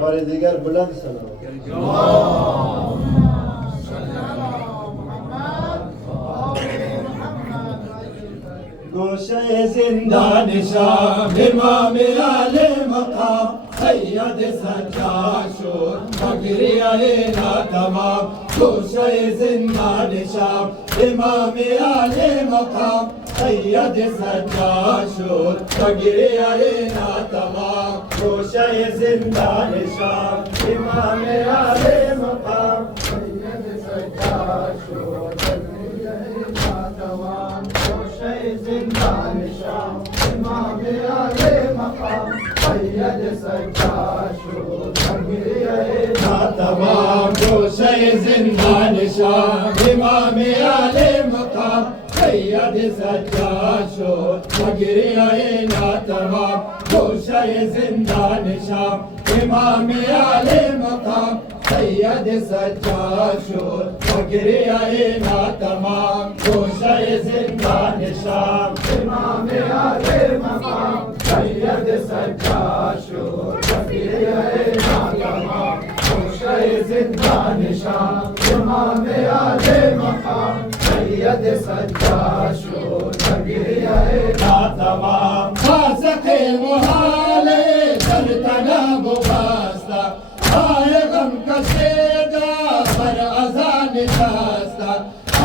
بار دیگر بلند سلام. گوشه زندان شاه امام علی مقام سید سجاد شد و گریه ناتمام. گوشه زندان شاه امام علی مقام سید سجاد شد و گریه ناتمام. گوشه زندان شاه امام علی مقام سید سجاد شد و گریه ناتمام. زندان شاه امام علی مقام سید سجاد شد و گریه ناتمام. گوشه زندان شاه امام علی مقام سید سجاد شد و گریه ناتمام. گوشه زندان شاه امام علی مقام سید سجاد شد و گریه ناتمام. گوشه زندان شاه امام علی مقام سید سجاد شد و گریه ناتمام. گوشه زندان شاه امام علی مقام سید سجاد شد و گریه ناتمام. خازق محال در طلب و بسته آی غم کشیده بر ازان نشسته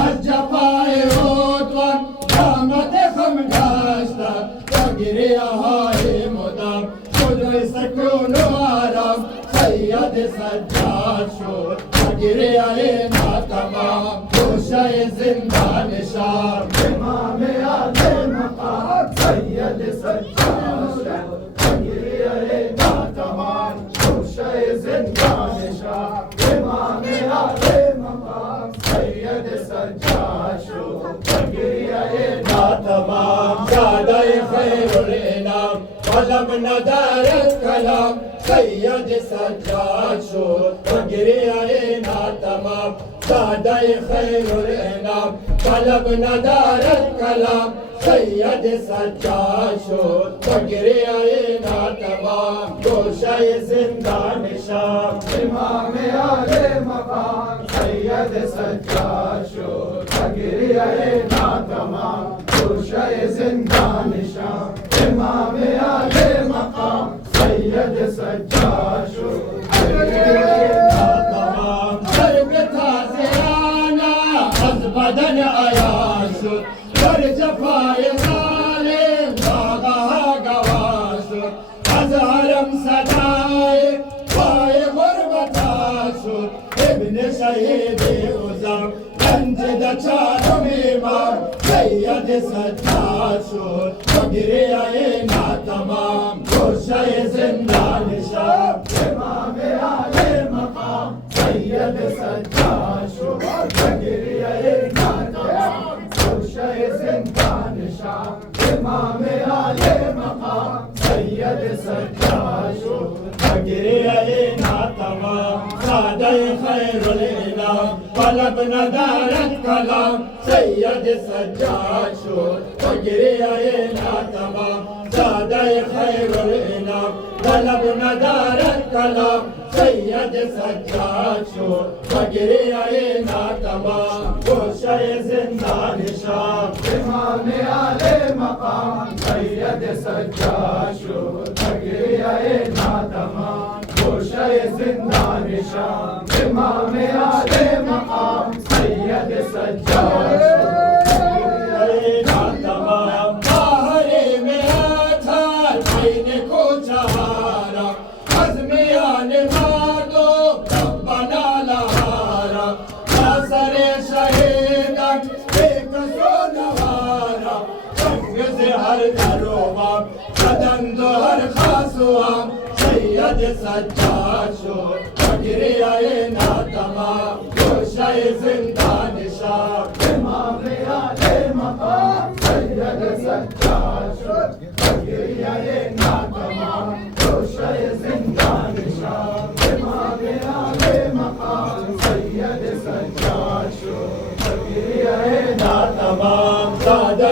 از جفای عدوان قامت خم گشته و گریه های مدام شد سکون و آرام. سید سجاد شد و گریه ناتمام. گوشه زندان شاه امام علی مقام سید سجاد شد و گریه ناتمام. گوشه زندان شاه امام علی مقام سید سجاد شد و گریه ناتمام. زاده خیر الانام قلم ندارد کلام سید سجاد شد و گریه ناتمام. زاده خیر الانام قلم ندارد کلام سید سجاد شد و گریه ناتمام. گوشه زندان شاه امام علی مقام سید سجاد شد و گریه ناتمام. گوشه زندان شاه امام علی مقام سید سجاد شد و گریه ناتمام. ضرب تازیانه از بدن عیان شد بر جفای ظالم باغها گوا شد. از حرم صدای پای غربتا شد ابن شهید اوزم گنج چارم امام سید سجاد شد و گریه ناتمام. گوشه زندان شاه امام علی مقام سید سجاد شد و گریه ناتمام. گوشه زندان شاه امام علی مقام سید سجاد شد و گریه ناتمام. زاده خیر الانام قلب ندارد کلام سید سجاد شد و گریه ناتمام. زاده خیر الانام قلب ندارد کلام سید سجاد شد و گریه ناتمام. گوشه زندان شاه امام علی مقام سید سجاد شد و گریه ناتمام. گوشه زندان شاه امام علی مقام سید سجاد شد و گریه ناتمام. باهری میتر بین کوچهارا از میان مردم ربنا لهارا. سر شهیدان بیکس و نوارا چنگز هر درومم بدند و هر خاصوام. سید سجاد شد و گریه ناتمام. گوشه زندان شاه امام علی مقام سید سجاد شد و گریه ناتمام. گوشه زندان شاه امام علی مقام سید سجاد شد و گریه ناتمام. زاده